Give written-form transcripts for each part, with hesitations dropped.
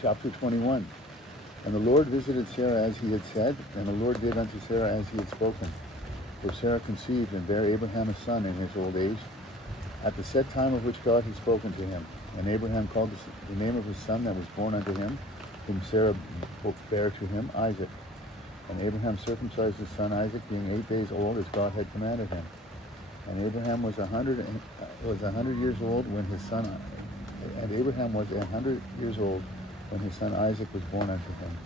Chapter 21. And the Lord visited Sarah as he had said, and the Lord did unto Sarah as he had spoken. For Sarah conceived and bare Abraham a son in his old age, at the set time of which God had spoken to him. And Abraham called the name of his son that was born unto him, whom Sarah bare to him, Isaac. And Abraham circumcised his son Isaac, being 8 days old, as God had commanded him. And Abraham was 100 years old when his son, Isaac was born unto him.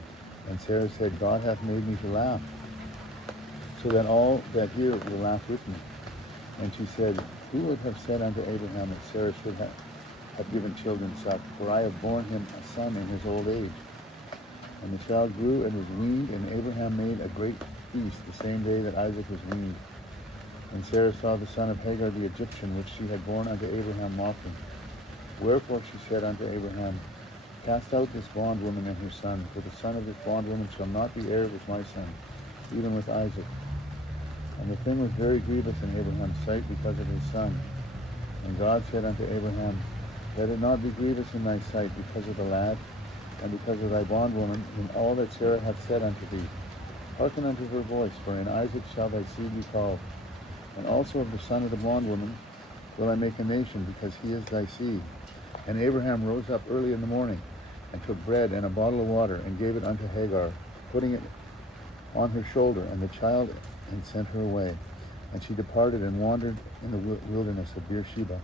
And Sarah said, God hath made me to laugh, so that all that hear will laugh with me. And she said, who would have said unto Abraham that Sarah should have given children suck? For I have borne him a son in his old age. And the child grew and was weaned, and Abraham made a great feast the same day that Isaac was weaned. And Sarah saw the son of Hagar the Egyptian, which she had borne unto Abraham mocking. Wherefore she said unto Abraham, cast out this bondwoman and her son, for the son of this bondwoman shall not be heir with my son, even with Isaac. And the thing was very grievous in Abraham's sight because of his son. And God said unto Abraham, let it not be grievous in thy sight because of the lad, and because of thy bondwoman, in all that Sarah hath said unto thee. Hearken unto her voice, for in Isaac shall thy seed be called. And also of the son of the bondwoman will I make a nation, because he is thy seed. And Abraham rose up early in the morning, and took bread and a bottle of water, and gave it unto Hagar, putting it on her shoulder, and the child, and sent her away. And she departed and wandered in the wilderness of Beersheba.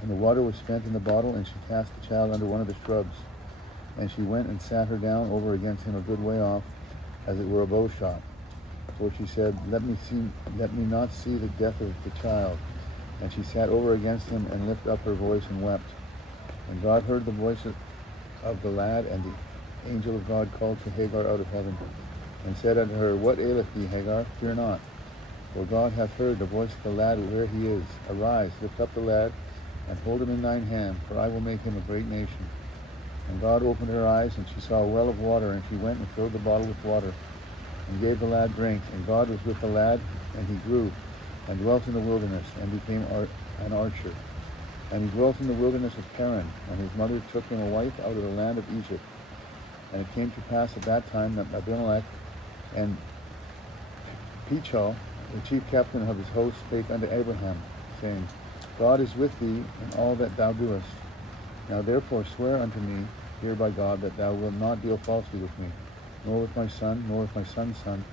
And the water was spent in the bottle, and she cast the child under one of the shrubs. And she went and sat her down over against him a good way off, as it were a bow shot. For she said, let me not see the death of the child. And she sat over against him, and lifted up her voice, and wept. And God heard the voice of the lad, and the angel of God called to Hagar out of heaven, and said unto her, what aileth thee, Hagar? Fear not, for God hath heard the voice of the lad where he is. Arise, lift up the lad, and hold him in thine hand, for I will make him a great nation. And God opened her eyes, and she saw a well of water, and she went and filled the bottle with water, and gave the lad drink. And God was with the lad, and he grew, and dwelt in the wilderness, and became an archer. And he dwelt in the wilderness of Paran, and his mother took him a wife out of the land of Egypt. And it came to pass at that time that Abimelech and Pichol, the chief captain of his host, spake unto Abraham, saying, God is with thee in all that thou doest. Now therefore swear unto me here by God that thou wilt not deal falsely with me, nor with my son, nor with my son's son,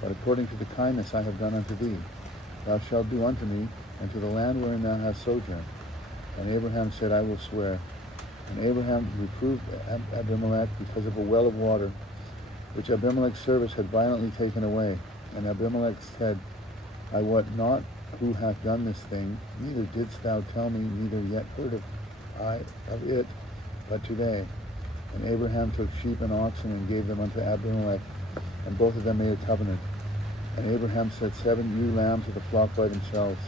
but according to the kindness I have done unto thee. Thou shalt do unto me, and to the land wherein thou hast sojourned. And Abraham said, I will swear. And Abraham reproved Abimelech because of a well of water, which Abimelech's servants had violently taken away. And Abimelech said, I wot not who hath done this thing, neither didst thou tell me, neither yet heard I of it, but today. And Abraham took sheep and oxen, and gave them unto Abimelech, and both of them made a covenant. And Abraham set 7 ewe lambs of the flock by themselves.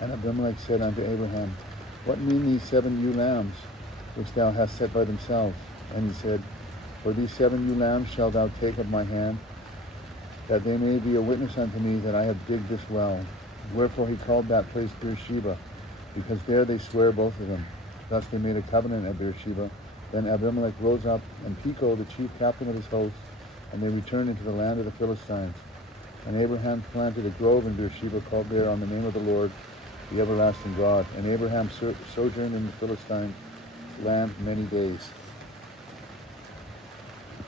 And Abimelech said unto Abraham, what mean these 7 ewe lambs, which thou hast set by themselves? And he said, for these 7 ewe lambs shalt thou take of my hand, that they may be a witness unto me that I have digged this well. Wherefore he called that place Beersheba, because there they swear both of them. Thus they made a covenant at Beersheba. Then Abimelech rose up, and Pichol, the chief captain of his host, and they returned into the land of the Philistines. And Abraham planted a grove in Beersheba, called there on the name of the Lord, the everlasting God. And Abraham sojourned in the Philistines' land many days.